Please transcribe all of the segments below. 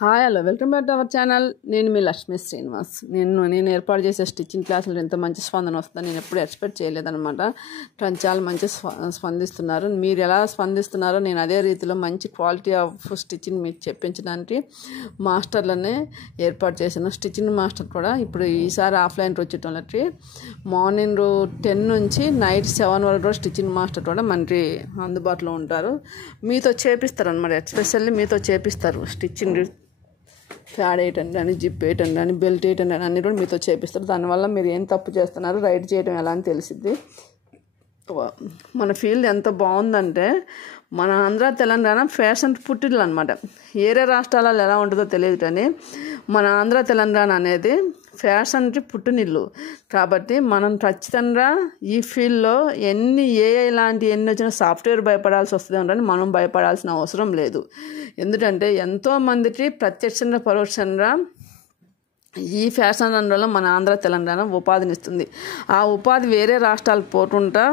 Hi hello welcome back to our channel. నేను మీ లక్ష్మీ శ్రీనివాస్. నేను ఏర్పాటు చేసే స్టిచ్చింగ్ క్లాసులు ఎంత మంచి స్పందన వస్తుందో నేను ఎప్పుడు ఎక్స్పెక్ట్ చేయలేదన్నమాట. చాలా మంచి స్పందిస్తున్నారు. మీరు ఎలా స్పందిస్తున్నారో నేను అదే రీతిలో మంచి క్వాలిటీ ఆఫ్ స్టిచ్చింగ్ మీకు చెప్పించడానికి మాస్టర్లనే ఏర్పాటు చేశాను. స్టిచ్చింగ్ మాస్టర్ కూడా ఇప్పుడు ఈసారి ఆఫ్లైన్ వచ్చేటోళ్ళకి మార్నింగ్ 10 నుంచి నైట్ 7 వరకు కూడా స్టిచ్చింగ్ మాస్టర్ కూడా మనకి అందుబాటులో ఉంటారు. మీతో చేపిస్తారు అనమాట. ఎస్పెషల్లీ మీతో చేపిస్తారు. స్టిచ్చింగ్ ఫ్యాడ్ వేయటం కానీ, జిప్ వేయటం కానీ, బెల్ట్ వేయటం కానీ అన్నీ కూడా మీతో చేపిస్తారు. దానివల్ల మీరు ఏం తప్పు చేస్తున్నారు, రైట్ చేయడం ఎలా అని తెలిసిద్ది. మన ఫీల్డ్ ఎంత బాగుందంటే మన ఆంధ్ర తెలంగాణ ఫ్యాషన్ పుట్టిల్లు అనమాట. వేరే రాష్ట్రాలలో ఎలా ఉంటుందో తెలియదు కానీ మన ఆంధ్ర తెలంగాణ అనేది ఫ్యాషన్కి పుట్టినిల్లు. కాబట్టి మనం ఖచ్చితంగా ఈ ఫీల్డ్లో ఏఐ లాంటి ఎన్ని వచ్చినా సాఫ్ట్వేర్ భయపడాల్సి వస్తుంది అంటే మనం భయపడాల్సిన అవసరం లేదు. ఎందుకంటే ఎంతోమందికి ప్రత్యక్షంగా పరోక్షంగా ఈ ఫ్యాషన్ రంగంలో మన ఆంధ్ర తెలంగాణ ఉపాధినిస్తుంది. ఆ ఉపాధి వేరే రాష్ట్రాలకు పోతుంటా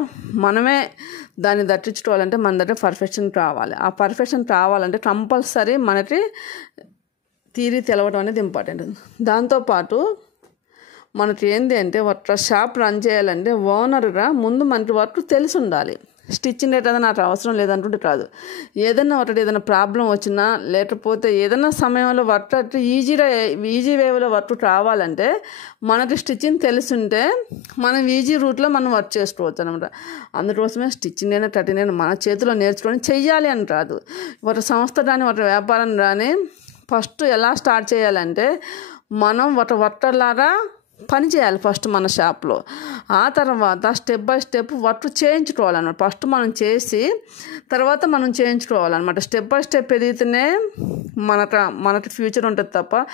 మనమే దాన్ని దట్టించుకోవాలంటే మన దగ్గర పర్ఫెక్షన్ కావాలి. ఆ పర్ఫెక్షన్ కావాలంటే కంపల్సరీ మనకి థియరీ తెలవడం అనేది ఇంపార్టెంట్. దాంతోపాటు మనకి ఏంటి అంటే ఒక షాప్ రన్ చేయాలంటే ఓనర్గా ముందు మనకి వర్క్ తెలిసి ఉండాలి. స్టిచ్చింగ్ ఏదైనా నాకు అవసరం లేదంటుంటే కాదు. ఏదైనా ప్రాబ్లం వచ్చినా లేకపోతే ఏదైనా సమయంలో వర్క్ ఈజీ వేవ్లో వర్క్ రావాలంటే మనకి స్టిచ్చింగ్ తెలిసింటే మనం ఈజీ రూట్లో మనం వర్క్ చేసుకోవచ్చు అనమాట. అందుకోసమే స్టిచ్చింగ్ అయినా కటింగ్ అయినా మన చేతిలో నేర్చుకొని చెయ్యాలి అని కాదు. ఒక సంస్థ కానీ ఒక వ్యాపారం కానీ ఫస్ట్ ఎలా స్టార్ట్ చేయాలంటే మనం ఒక వర్కర్లాగా పని చేయాలి ఫస్ట్ మన షాప్లో. ఆ తర్వాత స్టెప్ బై స్టెప్ వర్క్ చేయించుకోవాలన్నమాట. ఫస్ట్ మనం చేసి తర్వాత మనం చేయించుకోవాలన్నమాట. స్టెప్ బై స్టెప్ ఎదిగితేనే మనకి ఫ్యూచర్ ఉంటుంది తప్ప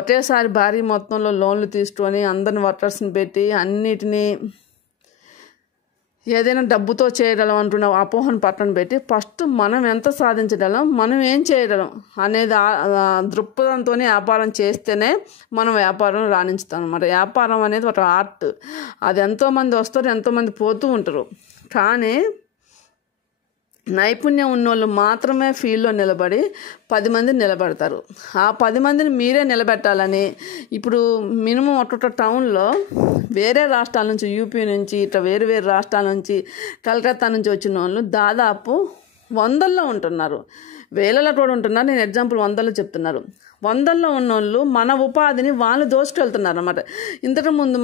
ఒకేసారి భారీ మొత్తంలో లోన్లు తీసుకొని అందరిని వర్కర్స్ని పెట్టి అన్నిటినీ ఏదైనా డబ్బుతో చేయగలం అంటున్న అపోహను పక్కన పెట్టి ఫస్ట్ మనం ఎంత సాధించగలం, మనం ఏం చేయగలం అనేది దృక్పథంతోనే వ్యాపారం చేస్తేనే మనం వ్యాపారం రాణించుతాం అనమాట. వ్యాపారం అనేది ఒక ఆర్ట్. అది ఎంతోమంది వస్తారు, ఎంతోమంది పోతూ ఉంటారు. కానీ నైపుణ్యం ఉన్నోళ్ళు మాత్రమే ఫీల్డ్లో నిలబడి 10 మందిని నిలబెడతారు. ఆ 10 మందిని మీరే నిలబెట్టాలని ఇప్పుడు మినిమం ఒక్కొక్క టౌన్లో వేరే రాష్ట్రాల నుంచి, యూపీ నుంచి, ఇట్లా వేరు రాష్ట్రాల నుంచి, కలకత్తా నుంచి వచ్చిన వాళ్ళు దాదాపు 100ల్లో ఉంటున్నారు, వేలలో కూడా ఉంటున్నారు. నేను ఎగ్జాంపుల్ 100లో చెప్తున్నారు. 100ల్లో ఉన్నోళ్ళు మన ఉపాధిని వాళ్ళు దోచుకెళ్తున్నారు అన్నమాట. ఇంతకు ముందు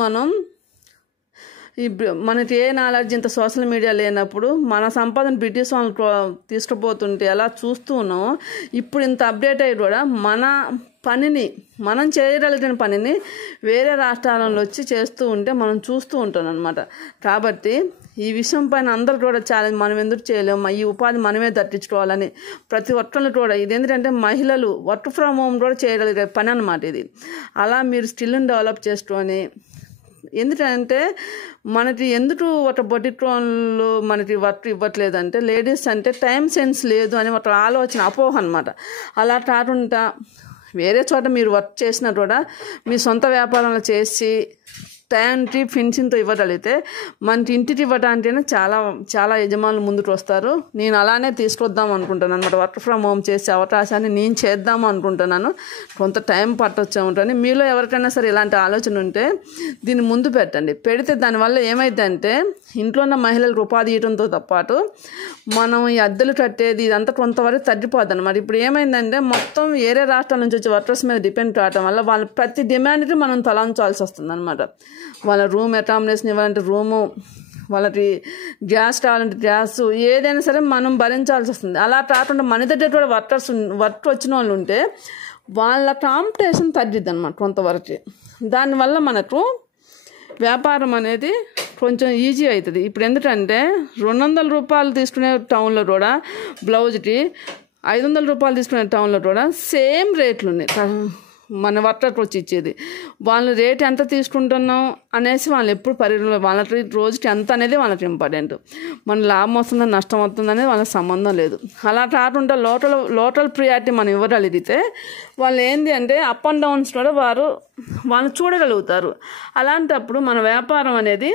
మనకి ఏ నాలెడ్జ్ ఇంత సోషల్ మీడియా లేనప్పుడు మన సంపాదన బ్రిటిష్ వాళ్ళు తీసుకుపోతుంటే ఎలా చూస్తూ ఉన్నామో ఇప్పుడు ఇంత అప్డేట్ అయ్యి కూడా మన పనిని మనం చేయగలిగిన పనిని వేరే రాష్ట్రాలలో వచ్చి చేస్తూ ఉంటే మనం చూస్తూ ఉంటాం అనమాట. కాబట్టి ఈ విషయం పైన అందరూ కూడా ఛాలెంజ్, మనం ఎందుకు చేయలేము, ఈ ఉపాధి మనమే దట్టించుకోవాలని ప్రతి ఒక్కళ్ళు కూడా. ఇది ఎందుకంటే మహిళలు వర్క్ ఫ్రమ్ హోమ్ కూడా చేయగలిగే పని అనమాట ఇది. అలా మీరు స్కిల్ని డెవలప్ చేసుకొని, ఎందుకంటే మనకి ఎందుకు ఒక బొటిక్లో మనకి వర్క్ ఇవ్వట్లేదంటే లేడీస్ అంటే టైం సెన్స్ లేదు అని ఒక ఆలోచన, అపోహ అనమాట. అలా కాకుండా వేరే చోట మీరు వర్క్ చేసినా కూడా మీ సొంత వ్యాపారంలో చేసి టైంకి ఫినిషింగ్తో ఇవ్వగలిగితే మనకి ఇంటికి ఇవ్వడానికైనా చాలా చాలా యజమానులు ముందుకు వస్తారు. నేను అలానే తీసుకొద్దాం అనుకుంటాను అనమాట. వర్క్ ఫ్రమ్ హోమ్ చేసే అవకాశాన్ని నేను చేద్దాము అనుకుంటున్నాను. కొంత టైం పట్టొచ్చే ఉంటుంది. మీలో ఎవరికైనా సరే ఇలాంటి ఆలోచన ఉంటే దీన్ని ముందు పెట్టండి. పెడితే దానివల్ల ఏమైందంటే ఇంట్లో ఉన్న మహిళలకు ఉపాధి ఇవ్వడంతో పాటు మనం ఈ అద్దెలు కట్టేది ఇదంతా కొంతవరకు తగ్గిపోద్ది అనమాట. ఇప్పుడు ఏమైందంటే మొత్తం వేరే రాష్ట్రాల నుంచి వచ్చే వర్కర్స్ మీద డిపెండ్ కావడం వల్ల వాళ్ళ ప్రతి డిమాండ్కి మనం తలంచాల్సి వస్తుంది అనమాట. వాళ్ళ రూమ్ అకామిడేషన్ ఇవ్వాలంటే రూము, వాళ్ళకి గ్యాస్ కావాలంటే గ్యాస్, ఏదైనా సరే మనం భరించాల్సి వస్తుంది. అలా కాకుండా మన దగ్గర కూడా వర్క్ వచ్చిన వాళ్ళు ఉంటే వాళ్ళ కాంపిటీషన్ తగ్గిద్ది అనమాట కొంతవరకు. దానివల్ల మనకు వ్యాపారం అనేది కొంచెం ఈజీ అవుతుంది. ఇప్పుడు ఎందుకంటే 200 రూపాయలు తీసుకునే టౌన్లో కూడా బ్లౌజ్కి 500 రూపాయలు తీసుకునే టౌన్లో కూడా సేమ్ రేట్లు ఉన్నాయి. మన వర్కర్కి వచ్చి ఇచ్చేది వాళ్ళు రేట్ ఎంత తీసుకుంటున్నాం అనేసి వాళ్ళు ఎప్పుడు వాళ్ళకి రోజుకి ఎంత అనేది వాళ్ళకి ఇంపార్టెంట్. మన లాభం వస్తుందా నష్టం వస్తుంది అనేది వాళ్ళకి సంబంధం లేదు. అలా కాకుండా లోకల్ ప్రియారిటీ మనం ఇవ్వగలిగితే వాళ్ళు ఏంటి అంటే అప్ అండ్ డౌన్స్ కూడా వాళ్ళు చూడగలుగుతారు. అలాంటప్పుడు మన వ్యాపారం అనేది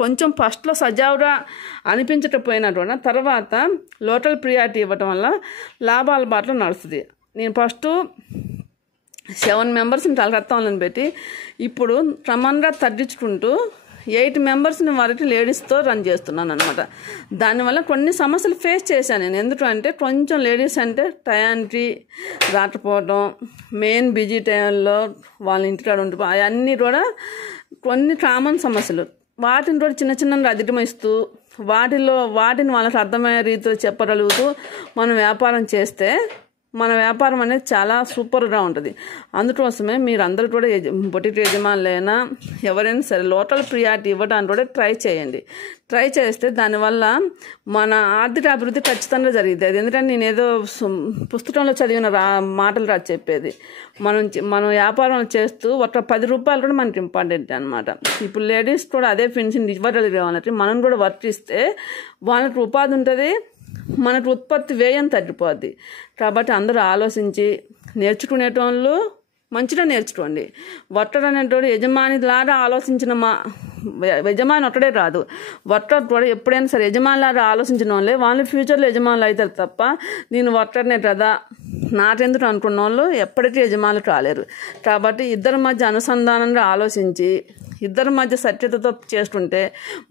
కొంచెం ఫస్ట్లో సజావుగా అనిపించకపోయినా కూడా తర్వాత లోకల్ ప్రియారిటీ ఇవ్వటం వల్ల లాభాల బాటలో నడుస్తుంది. నేను ఫస్ట్ 7 మెంబర్స్ని తలరత్తాలను పెట్టి ఇప్పుడు క్రమంగా తగ్గించుకుంటూ 8 మెంబర్స్ని వరకు లేడీస్తో రన్ చేస్తున్నాను అనమాట. దానివల్ల కొన్ని సమస్యలు ఫేస్ చేశాను నేను. ఎందుకంటే కొంచెం లేడీస్ అంటే టయానికి రాకపోవడం, మెయిన్ బిజీ టైంలో వాళ్ళ ఇంటికాడ ఉండిపో, అవన్నీ కూడా కొన్ని కామన్ సమస్యలు. వాటిని కూడా చిన్న చిన్న అధిగమిస్తూ వాటిని వాళ్ళకి అర్థమయ్యే రీతిలో చెప్పగలుగుతూ మనం వ్యాపారం చేస్తే మన వ్యాపారం అనేది చాలా సూపర్గా ఉంటుంది. అందుకోసమే మీరు అందరూ కూడా బొటిక్ యజమానులైనా ఎవరైనా సరే లోకల్ ప్రియారిటీ ఇవ్వడానికి కూడా ట్రై చేయండి. ట్రై చేస్తే దానివల్ల మన ఆర్థిక అభివృద్ధి ఖచ్చితంగా జరిగింది. అది ఎందుకంటే నేను ఏదో పుస్తకంలో చదివిన మాటలు రాదు చెప్పేది. మనం వ్యాపారం చేస్తూ ఒక 10 రూపాయలు కూడా మనకి ఇంపార్టెంట్ అనమాట. ఇప్పుడు లేడీస్ కూడా అదే పెన్షన్ ఇవ్వగలిగేవాళ్ళకి మనం కూడా వర్క్ ఇస్తే వాళ్ళకి ఉపాధి ఉంటుంది, మనకు ఉత్పత్తి వ్యయం తగ్గిపోద్ది. కాబట్టి అందరూ ఆలోచించి నేర్చుకునేటోళ్ళు మంచిగా నేర్చుకోండి. వర్కర్ అనేటోడు యజమానిలాగా ఆలోచించిన యజమాని ఒక్కడే రాదు, వర్కర్ కూడా ఎప్పుడైనా సరే యజమానిలాగా ఆలోచించిన వాళ్ళే వాళ్ళు ఫ్యూచర్లో యజమానులు అవుతారు తప్ప నేను వర్కర్నే కదా నాకెందుకు అనుకున్న వాళ్ళు ఎప్పటికీ యజమానులు కాలేరు. కాబట్టి ఇద్దరి మధ్య అనుసంధానంగా ఆలోచించి ఇద్దరి మధ్య సత్యతతో చేసుకుంటే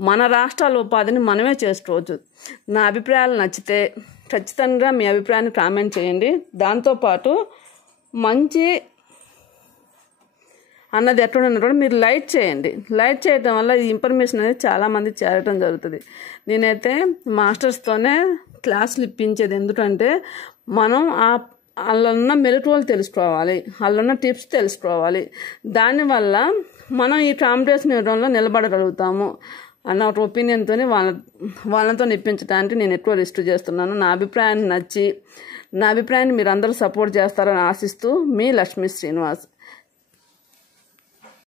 మన రాష్ట్రాల ఉపాధిని మనమే చేసుకోవచ్చు. నా అభిప్రాయాలు నచ్చితే ఖచ్చితంగా మీ అభిప్రాయాన్ని కామెంట్ చేయండి. దాంతోపాటు మంచి అన్నది ఎక్కడున్నా కూడా మీరు లైక్ చేయండి. లైక్ చేయడం వల్ల ఈ ఇన్ఫర్మేషన్ అనేది చాలామంది చేరటం జరుగుతుంది. నేనైతే మాస్టర్స్తోనే క్లాసులు ఇప్పించేది. ఎందుకంటే మనం వాళ్ళన్న మెలకువలు తెలుసుకోవాలి, వాళ్ళన్న టిప్స్ తెలుసుకోవాలి. దానివల్ల మనం ఈ కాంపిటీషన్ ఇవ్వడంలో నిలబడగలుగుతాము అన్న ఒక ఒపీనియన్తో వాళ్ళతో ఇప్పించడానికి నేను ఎక్కువ రిస్క్ చేస్తున్నాను. నా అభిప్రాయాన్ని మీరు అందరూ సపోర్ట్ చేస్తారని ఆశిస్తూ మీ లక్ష్మీ శ్రీనివాస్.